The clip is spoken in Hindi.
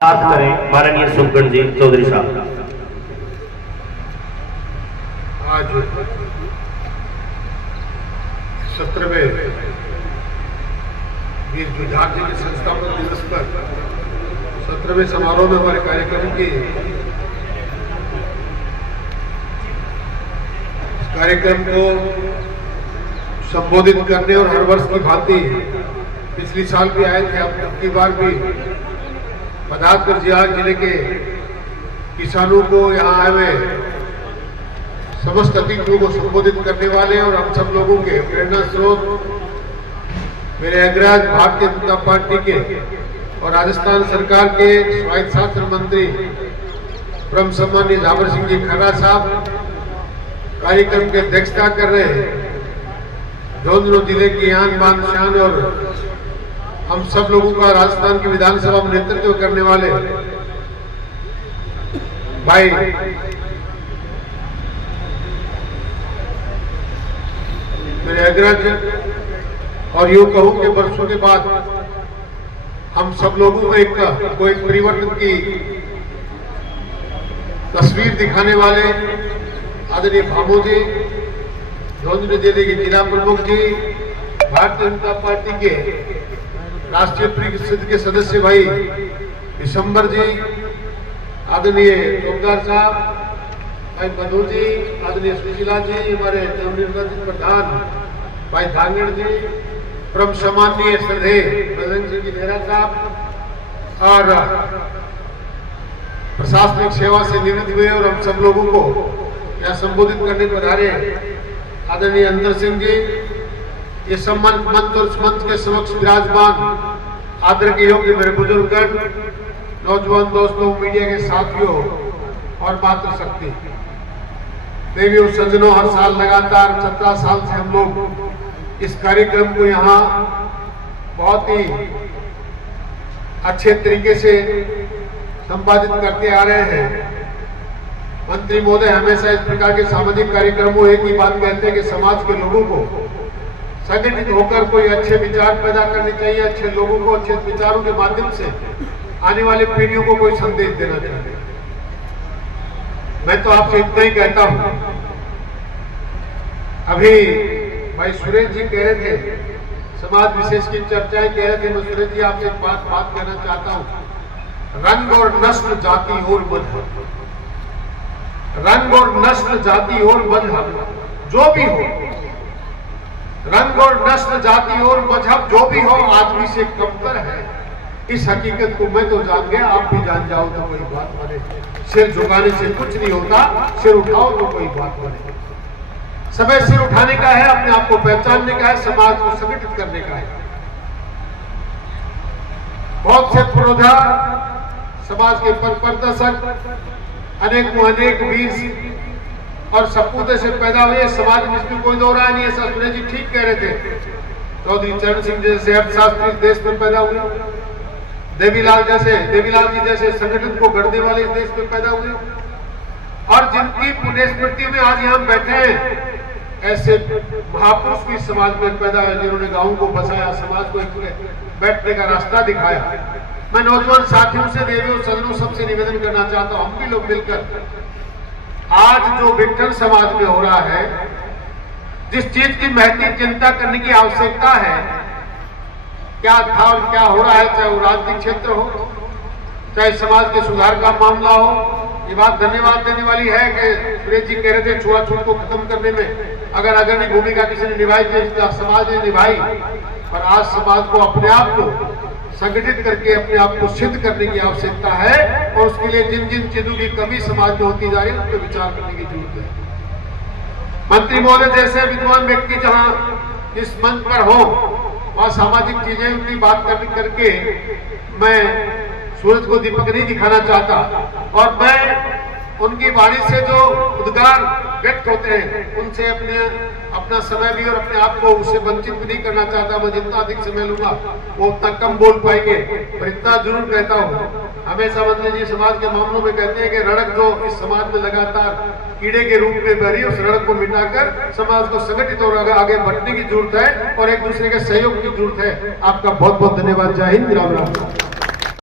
बात करें माननीय सुखगण जी चौधरी साहब। आज 17वें वीर जुझार जी के संस्थापक दिवस पर 17वें समारोह में हमारे कार्यक्रम की कार्यक्रम को संबोधित करने और हर वर्ष की भांति पिछली साल भी आए थे, अब की बार भी पदार्थ जियार जिले के किसानों को यहाँ आए हुए समस्त अतिथियों को संबोधित करने वाले और हम सब लोगों के प्रेरणा स्रोत मेरे अग्रज भारतीय जनता पार्टी के और राजस्थान सरकार के स्वायत्त शासन मंत्री परम सम्मानीय झावर सिंह जी खर्रा साहब कार्यक्रम की अध्यक्षता कर रहे हैं। झुंझुनू जिले की आन बान शान और हम सब लोगों का राजस्थान की विधानसभा में नेतृत्व करने वाले भाई मेरे अग्रज और यूं कहूं कि वर्षों के बाद हम सब लोगों में कोई परिवर्तन की तस्वीर दिखाने वाले आदरणीय भामू जी, झुंझुनू जिले के जिला प्रमुख जी, भारतीय जनता पार्टी के राष्ट्रीय परिषद के सदस्य भाई दिसंबर जी, आदरणीय चौधरी साहब, भाई मधु जी, आदरणीय सुशीला जी, हमारे नवनिर्वाचित प्रधान भाई धांगड़ जी, परम सम्मानीय श्रद्धेय बजरंग सिंह जी नेहरा साहब और प्रशासनिक सेवा से निवृत्त हुए और हम सब लोगों को यहाँ संबोधित करने पधारे आदरणीय अंदर सिंह जी, ये सम्मान मंच और मंच के समक्ष विराजमान आदर के योग्य मेरे बुजुर्गगण, नौजवान दोस्तों, मीडिया के साथियों और मातृशक्ति देवियों, सज्जनों, हर साल लगातार 17 साल से हम लोग इस कार्यक्रम को यहाँ बहुत ही अच्छे तरीके से संपादित करते आ रहे हैं। मंत्री महोदय हमेशा इस प्रकार के सामाजिक कार्यक्रमों एक ही बात कहते हैं कि समाज के लोगों को संगठित होकर कोई अच्छे विचार पैदा करने चाहिए, अच्छे लोगों को अच्छे विचारों के माध्यम से आने वाली पीढ़ियों को कोई संदेश देना चाहिए। मैं तो आपसे इतना ही कहता हूं। अभी भाई सुरेश जी कह रहे थे समाज विशेष की चर्चाएं कह रहे थे, मैं सुरेश जी आपसे एक बात कहना चाहता हूं। रंग और नस्ल, जाति और मजहब, रंग और नस्ल, जाति और मजहब जो भी हो, रंग और नस्ल, जाति और मजहब जो भी हो आदमी से कमतर है। इस हकीकत को मैं तो जान गया, आप भी जान जाओ तो कोई बात बने। सिर झुकाने से कुछ नहीं होता, सिर उठाओ तो कोई बात बने। समय सिर उठाने का है, अपने आप को पहचानने का है, समाज को संगठित करने का है। बहुत से पुरोधा समाज के प्रदर्शक अनेक वीर और सपूते से पैदा हुए समाज में, इसमें कोई दो राय नहीं है। सुरेश जी ठीक कह रहे थे। चौधरी चरण सिंह जैसे अर्थशास्त्री इस देश में पैदा हुए, देवीलाल जी जैसे संगठन को गढ़ने वाले इस देश में पैदा हुए और जिनकी पुण्य स्मृति में आज यहाँ बैठे हैं, ऐसे महापुरुष भी समाज में पैदा हुए जिन्होंने गांवों को बसाया, समाज को बैठने का रास्ता दिखाया। मैं नौजवान साथियों से, देवियों, सज्जनों सबसे निवेदन करना चाहता हूं, हम भी लोग मिलकर आज जो विघटन समाज में हो रहा है, जिस चीज की महती चिंता करने की आवश्यकता है, क्या था और क्या हो रहा है, चाहे वो राजनीतिक क्षेत्र हो, चाहे समाज के सुधार का मामला हो। ये बात धन्यवाद देने वाली है कि सुरेश जी कह रहे थे छुआछूत को खत्म करने में अगर अग्रणी भूमिका किसी ने निभाई थी, समाज ने निभाई, पर आज समाज को अपने आप को संगठित करके अपने आप को सिद्ध करने की आवश्यकता है और उसके लिए जिन जिन चीजों की कमी समाज में होती जा रही है उस पर विचार करने की जरूरत है। मंत्री महोदय जैसे विद्वान व्यक्ति जहां इस मंच पर हो वहां सामाजिक चीजें उनकी बात करके मैं सूरज को दीपक नहीं दिखाना चाहता और मैं उनकी वाणी से जो उद्गार व्यक्त होते हैं उनसे अपना समय भी और अपने आप को उससे वंचित भी नहीं करना चाहता। मैं जितना अधिक समय लूंगा वो उतना कम बोल पाएंगे, पर इतना जरूर कहता हूँ, हमेशा मंत्री जी समाज के मामलों में कहते हैं कि रड़क जो इस समाज में लगातार कीड़े के रूप में बह रही है, उस रड़क को मिटाकर समाज को संगठित और आगे बढ़ने की जरूरत है और एक दूसरे के सहयोग की जरूरत है। आपका बहुत बहुत धन्यवाद। जय हिंद। राम राम।